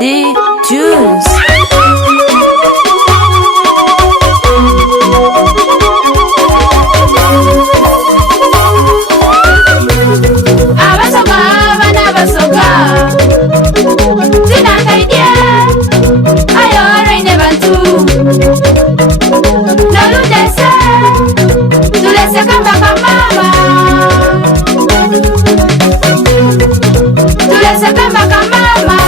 D-Tunes. Abasoka bana basoka zinakaidye ayo reine bantu noludese tulese kamba kamama tulese kamba kamama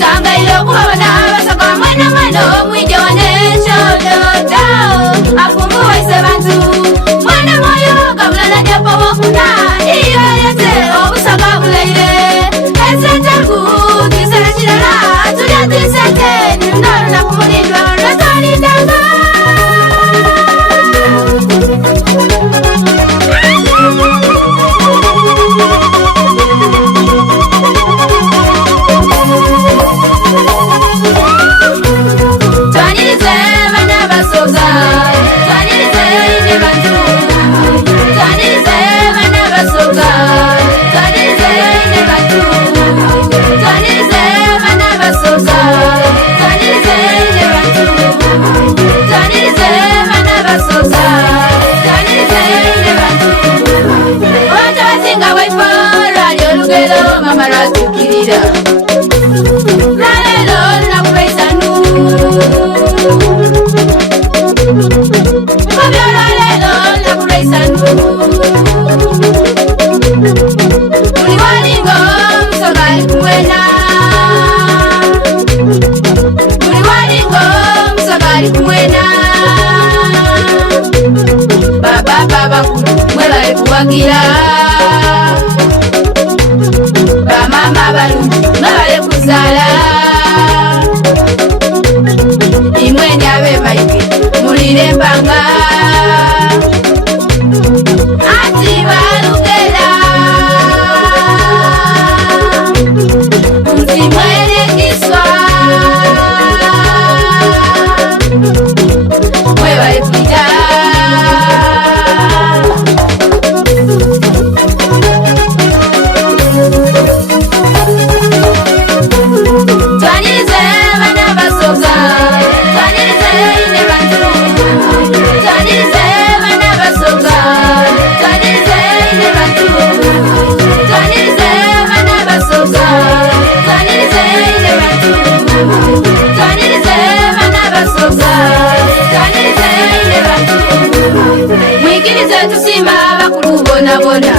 sanga ilo kuwabona abasoka mwena mweno mwije wanesho dodo afunguwe se bantu mwana moyo kabulana japo wakuna iyo yete obusaga bulaire esenjagu kisera kirala tulya twisete nindalu nakumulindwa lwatolindanga twanirize bana basoga twanirize ine bantu twanirize bana basoga twanirize ine bantu twanirize bana basoga twanirize ine bantu twanirize bana basoga twanirize ine bantu obantu abasinga bwaifa lwali olugero mama lwatukirira lwalero lunakubaisanu Mabiololelo nakulaisanu Muli walingo msogali kumwena Muli walingo msogali kumwena Baba mwebale kuwagira Bamama balungi mwebale kuzala Imweni abe maike mulire mpanga ati balugera nti mwelekiswa mwebale kuja twanirize bana basoga twanirize ine bantu twanirize bana basoga twanirize ine bantu twanirize bana basoga twanirize ine bantu twanirize bana basoga twanirize ine bantu mwikirize tusima bakulu bonabona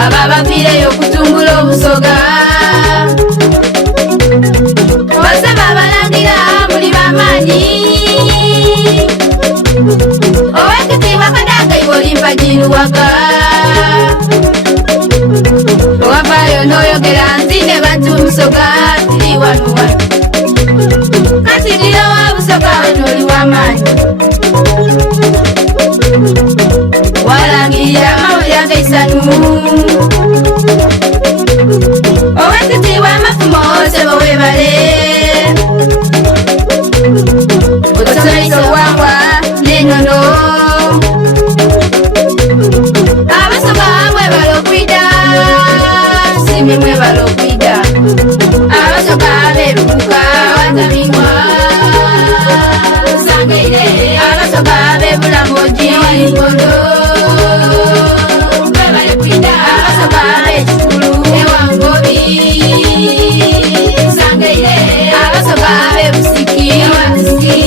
aba bavireyo kutumbula obusoga basaba balangira muli bamanyi owekitiibwa kadaga iwolimbagiruwaga owavayo noyogera nzine bantu musoga tiri wanuwanu kati ndiro wabusoga wenoli wamanyi walangirira mawulira gaisanu owekitiibwa amafumo sebo webale otonaisa obuwangwa n'ennono abasoga mwebale okwida simye mwebale okwida abasoga berubuka watamingwa sangeire abasoga bebulamoji walingondo mwebale kwida abasoga bekikulu ewangobi sangeire abasoga bebusiki ewansi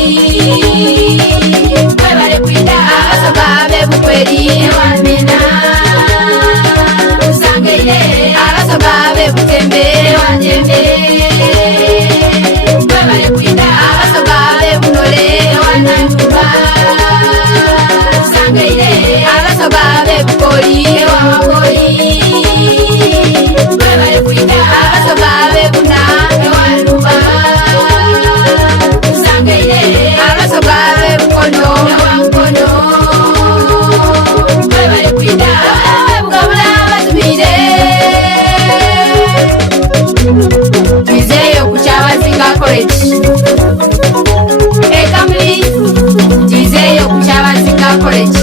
mwebale kwida abasoga bebukweri ewanmena sangeire abasoga bebutembe ewanjembe mwebale kwida abasoga bebunole ewanantuba sangeire abasoga bebukoli ewakoli mwebale kwida abasoga bebuna ewaluba sangeire abasoga bebukono ewankono mwebale kwida bebugabula batumire twizeeyo ku kyabazinga college ekamuli twizeeyo ku kyabazinga college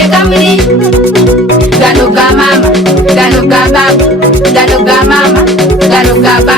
ekamuli gano ga mama, gano ga baba, gano ga mama, gano ga baba.